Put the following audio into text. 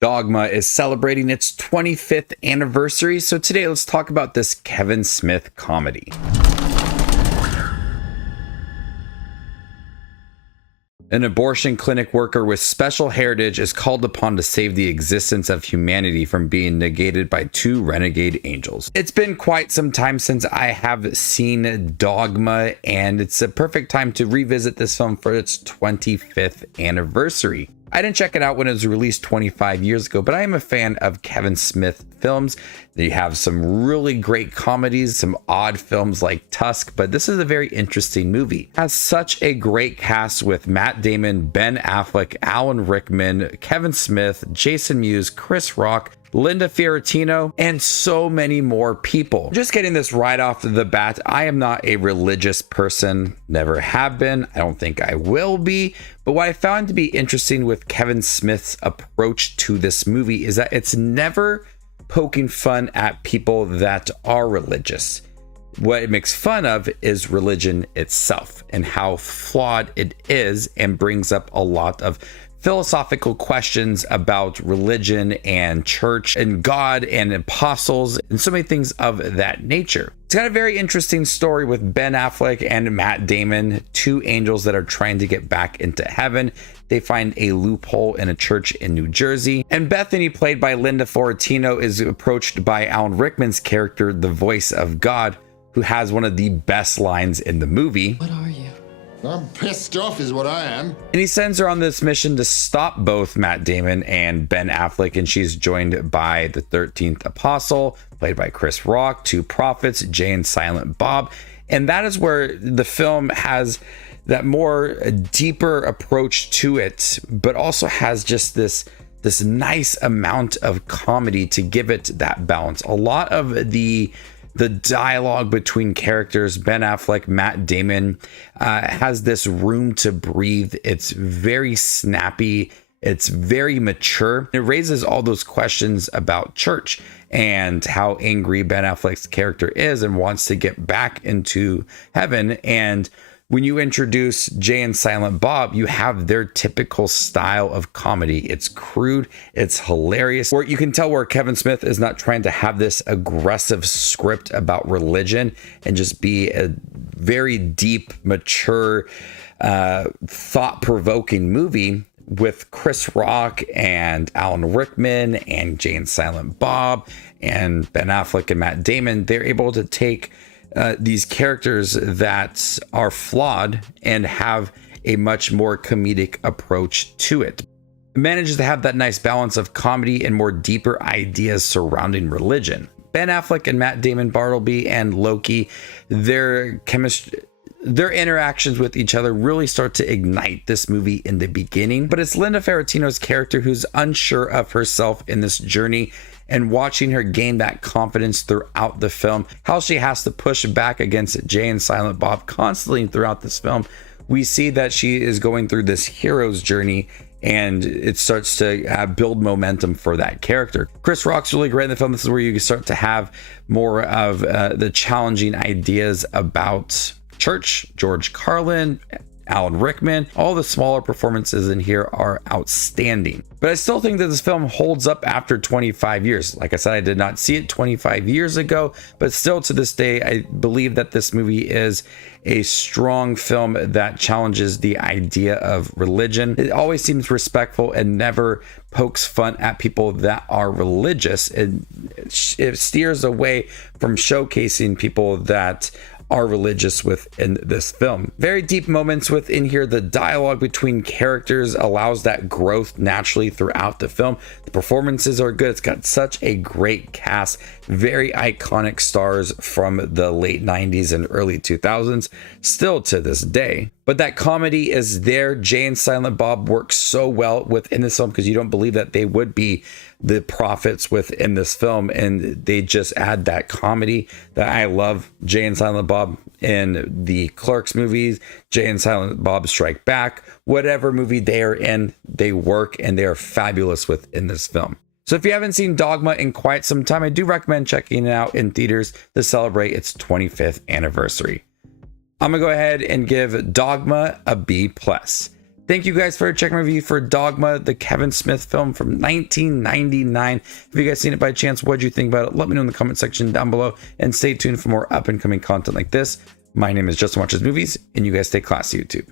Dogma is celebrating its 25th anniversary, so today let's talk about this Kevin Smith comedy. An abortion clinic worker with special heritage is called upon to save the existence of humanity from being negated by two renegade angels. It's been quite some time since I have seen Dogma, and it's a perfect time to revisit this film for its 25th anniversary. I didn't check it out when it was released 25 years ago, but I am a fan of Kevin Smith films. They have some really great comedies, some odd films like Tusk, but this is a very interesting movie. It has such a great cast with Matt Damon, Ben Affleck, Alan Rickman, Kevin Smith, Jason Mewes, Chris Rock, Linda Fiorentino, and so many more people. Just getting this right off the bat, I am not a religious person, never have been, I don't think I will be, but what I found to be interesting with Kevin Smith's approach to this movie is that it's never poking fun at people that are religious. What it makes fun of is religion itself and how flawed it is, and brings up a lot of philosophical questions about religion and church and God and apostles and so many things of that nature. It's got a very interesting story with Ben Affleck and Matt Damon, two angels that are trying to get back into heaven. They find a loophole in a church in New Jersey, and Bethany, played by Linda Fiorentino, is approached by Alan Rickman's character, the voice of God, who has one of the best lines in the movie. What are you? I'm pissed off is what I am. And he sends her on this mission to stop both Matt Damon and Ben Affleck, and she's joined by the 13th Apostle, played by Chris Rock, two prophets, Jay and Silent Bob. And that is where the film has that more deeper approach to it, but also has just this nice amount of comedy to give it that balance. A lot of the dialogue between characters, Ben Affleck, Matt Damon, has this room to breathe. It's very snappy. It's very mature. It raises all those questions about church and how angry Ben Affleck's character is and wants to get back into heaven. And when you introduce Jay and Silent Bob, you have their typical style of comedy. It's crude, it's hilarious. Where you can tell where Kevin Smith is not trying to have this aggressive script about religion and just be a very deep, mature, thought-provoking movie. With Chris Rock and Alan Rickman and Jay and Silent Bob and Ben Affleck and Matt Damon, they're able to take these characters that are flawed and have a much more comedic approach to it. It manages to have that nice balance of comedy and more deeper ideas surrounding religion. Ben Affleck and Matt Damon, Bartleby and Loki, their chemistry, their interactions with each other really start to ignite this movie in the beginning. But it's Linda Fiorentino's character who's unsure of herself in this journey, and watching her gain that confidence throughout the film, how she has to push back against Jay and Silent Bob constantly throughout this film. We see that she is going through this hero's journey, and it starts to build momentum for that character. Chris Rock's really great in the film. This is where you start to have more of the challenging ideas about church. George Carlin, Alan Rickman, all the smaller performances in here are outstanding. But I still think that this film holds up after 25 years. Like I said, I did not see it 25 years ago, but still to this day, I believe that this movie is a strong film that challenges the idea of religion. It always seems respectful and never pokes fun at people that are religious. It steers away from showcasing people that are religious within this film. Very deep moments within here. The dialogue between characters allows that growth naturally throughout the film. The performances are good. It's got such a great cast, very iconic stars from the late 90s and early 2000s, still to this day. But that comedy is there. Jay and Silent Bob work so well within this film because you don't believe that they would be the prophets within this film, and they just add that comedy that I love. Jay and Silent Bob in the Clerks movies, Jay and Silent Bob Strike Back, whatever movie they are in, they work and they are fabulous within this film. So if you haven't seen Dogma in quite some time, I do recommend checking it out in theaters to celebrate its 25th anniversary. I'm gonna go ahead and give Dogma a B+. Thank you guys for checking my review for Dogma, the Kevin Smith film from 1999. If you guys seen it by chance, what do you think about it? Let me know in the comment section down below, and stay tuned for more up and coming content like this. My name is Justin Watches Movies, and you guys stay classy, YouTube.